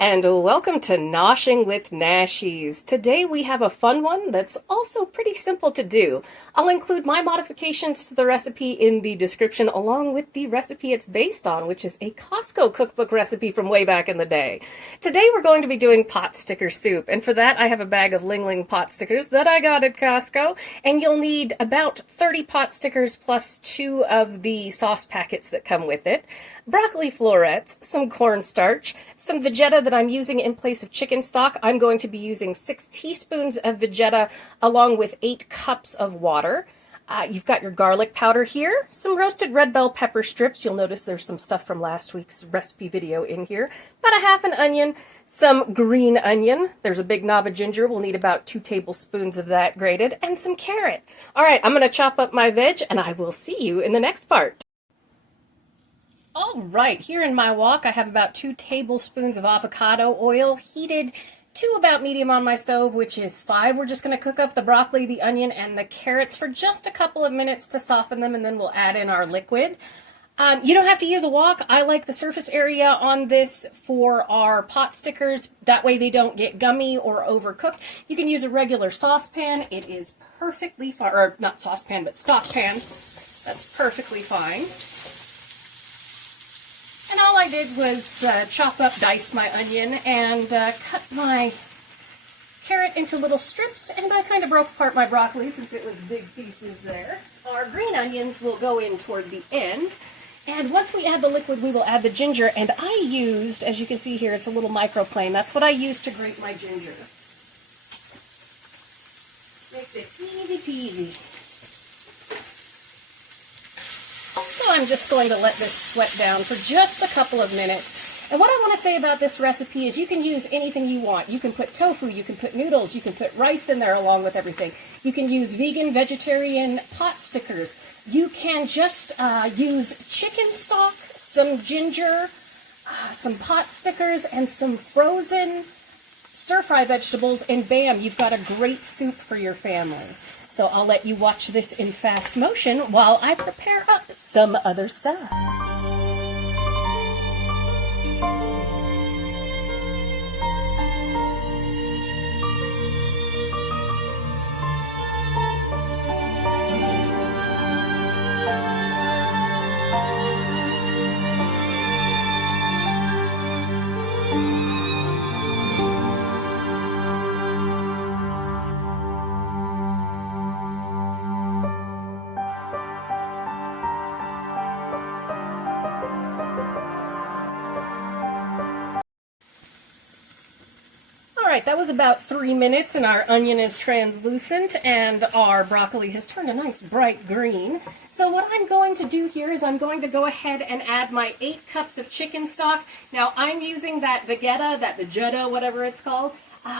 and welcome to Noshing with Nashies. Today we have a fun one that's also pretty simple to do. I'll include my modifications to the recipe in the description along with the recipe it's based on, which is a Costco cookbook recipe from way back in the day. Today we're going to be doing Potsticker Soup, and for that I have a bag of Ling Ling pot stickers that I got at Costco, and you'll need about 30 pot stickers plus 2 of the sauce packets that come with it, broccoli florets, some cornstarch, some Vegeta that I'm using in place of chicken stock. I'm going to be using 6 teaspoons of Vegeta along with 8 cups of water. You've got your garlic powder here, some roasted red bell pepper strips. You'll notice there's some stuff from last week's recipe video in here. About a half an onion, some green onion. There's a big knob of ginger. We'll need about 2 tablespoons of that grated, and some carrot. All right, I'm going to chop up my veg, and I will see you in the next part. All right, here in my wok, I have about 2 tablespoons of avocado oil heated to about medium on my stove, which is 5. We're just going to cook up the broccoli, the onion, and the carrots for just a couple of minutes to soften them, and then we'll add in our liquid. You don't have to use a wok. I like the surface area on this for our pot stickers. That way they don't get gummy or overcooked. You can use a regular saucepan. It is perfectly fine, or not saucepan, but stock pan. That's perfectly fine. And all I did was dice my onion, and cut my carrot into little strips, and I kind of broke apart my broccoli since it was big pieces there. Our green onions will go in toward the end, and once we add the liquid, we will add the ginger, and I used, as you can see here, it's a little microplane. That's what I used to grate my ginger. Makes it easy peasy. So I'm just going to let this sweat down for just a couple of minutes. And what I want to say about this recipe is you can use anything you want. You can put tofu, you can put noodles, you can put rice in there along with everything. You can use vegan, vegetarian pot stickers. You can just use chicken stock, some ginger, some pot stickers, and some frozen stir-fry vegetables, and bam, you've got a great soup for your family. So I'll let you watch this in fast motion while I prepare up some other stuff. Alright, that was about 3 minutes, and our onion is translucent, and our broccoli has turned a nice bright green. So what I'm going to do here is I'm going to go ahead and add my 8 cups of chicken stock. Now, I'm using that Vegeta, whatever it's called,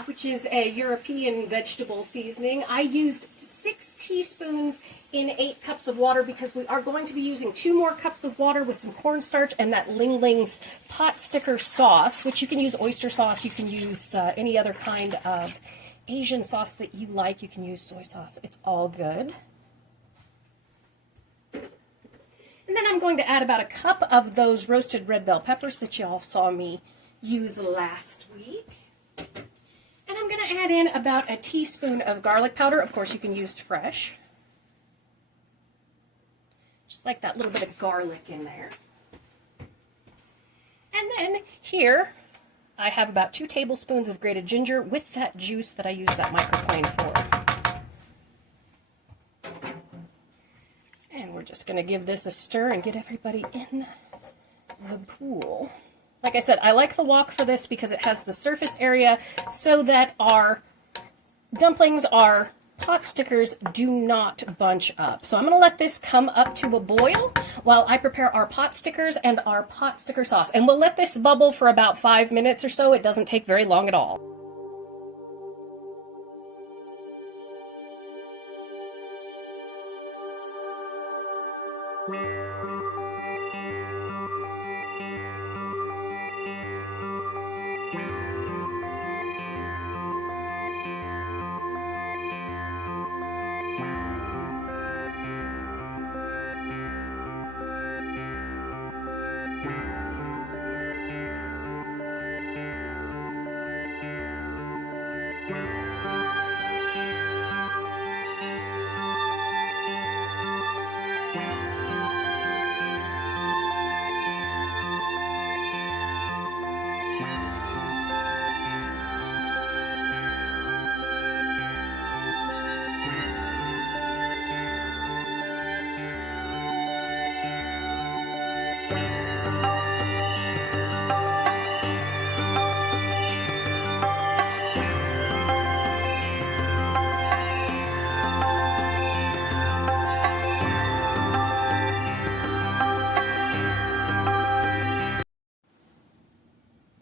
which is a European vegetable seasoning. I used 6 teaspoons in 8 cups of water because we are going to be using 2 more cups of water with some cornstarch and that Ling Ling's pot sticker sauce, which you can use oyster sauce, you can use any other kind of Asian sauce that you like. You can use soy sauce. It's all good. And then I'm going to add about a cup of those roasted red bell peppers that y'all saw me use last week. And I'm going to add in about a teaspoon of garlic powder. Of course, you can use fresh. Just like that little bit of garlic in there. And then here, I have about 2 tablespoons of grated ginger with that juice that I use that microplane for. And we're just going to give this a stir and get everybody in the pool. Like I said, I like the wok for this because it has the surface area so that our dumplings, our pot stickers, do not bunch up. So I'm going to let this come up to a boil while I prepare our pot stickers and our pot sticker sauce. And we'll let this bubble for about 5 minutes or so. It doesn't take very long at all.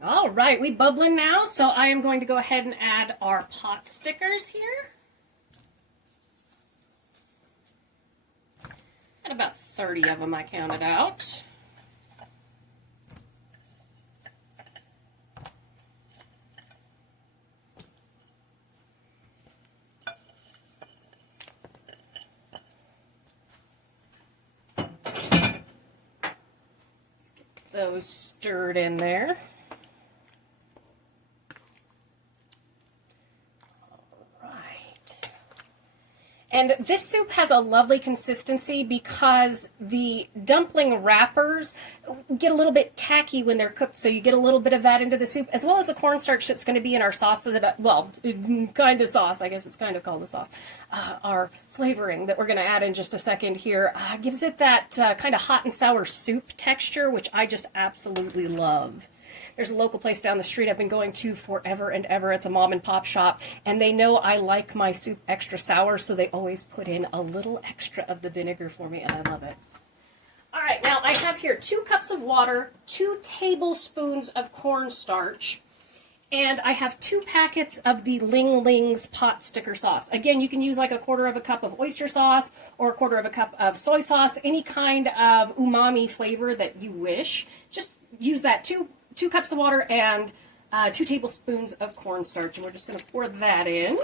All right, we bubbling now, so I am going to go ahead and add our pot stickers here. And about 30 of them I counted out. Let's get those stirred in there. And this soup has a lovely consistency because the dumpling wrappers get a little bit tacky when they're cooked, so you get a little bit of that into the soup, as well as the cornstarch that's going to be in our sauce, well, kind of sauce, I guess it's kind of called a sauce. Our flavoring that we're going to add in just a second here gives it that kind of hot and sour soup texture, which I just absolutely love. There's a local place down the street I've been going to forever and ever. It's a mom and pop shop, and they know I like my soup extra sour, so they always put in a little extra of the vinegar for me, and I love it. All right, now I have here 2 cups of water, 2 tablespoons of cornstarch, and I have 2 packets of the Ling Ling's pot sticker sauce. Again, you can use like a 1/4 cup of oyster sauce or a 1/4 cup of soy sauce, any kind of umami flavor that you wish. Just use that 2 cups of water and 2 tablespoons of cornstarch, and we're just going to pour that in.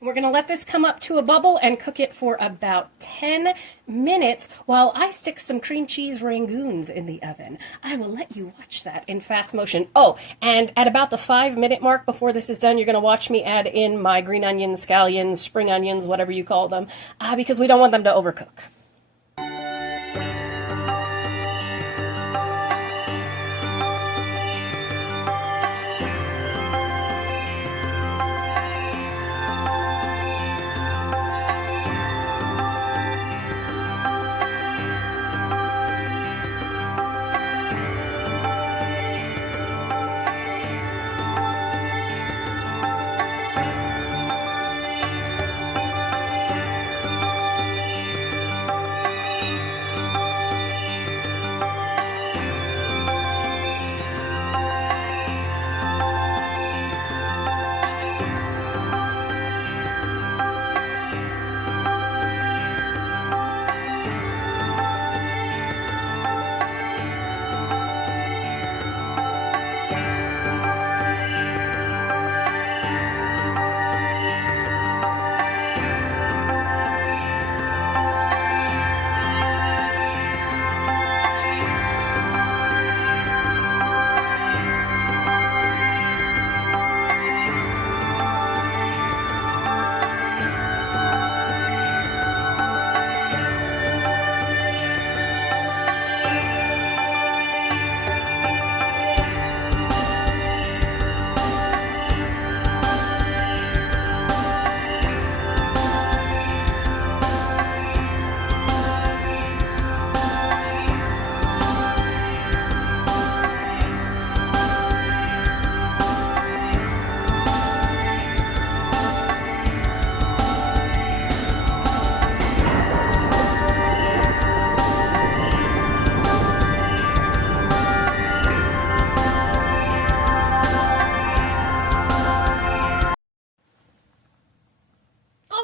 We're going to let this come up to a bubble and cook it for about 10 minutes while I stick some cream cheese rangoons in the oven. I will let you watch that in fast motion. Oh, and at about the 5-minute mark before this is done, you're going to watch me add in my green onions, scallions, spring onions, whatever you call them, because we don't want them to overcook.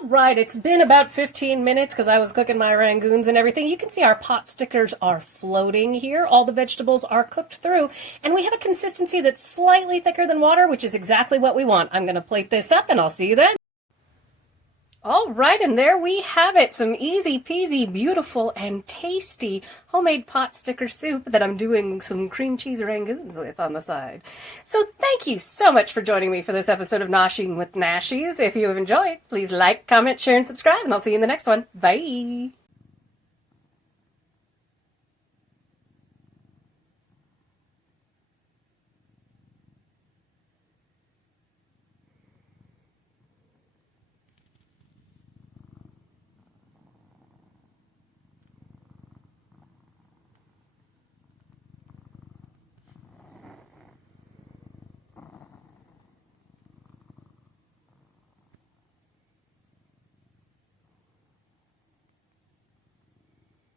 Right, it's been about 15 minutes because I was cooking my rangoons and everything. You can see our pot stickers are floating here. All the vegetables are cooked through, and we have a consistency that's slightly thicker than water, which is exactly what we want. I'm going to plate this up, and I'll see you then. All right, and there we have it. Some easy peasy, beautiful, and tasty homemade pot sticker soup that I'm doing some cream cheese rangoons with on the side. So thank you so much for joining me for this episode of Noshing with Nashies. If you have enjoyed, please like, comment, share, and subscribe, and I'll see you in the next one. Bye!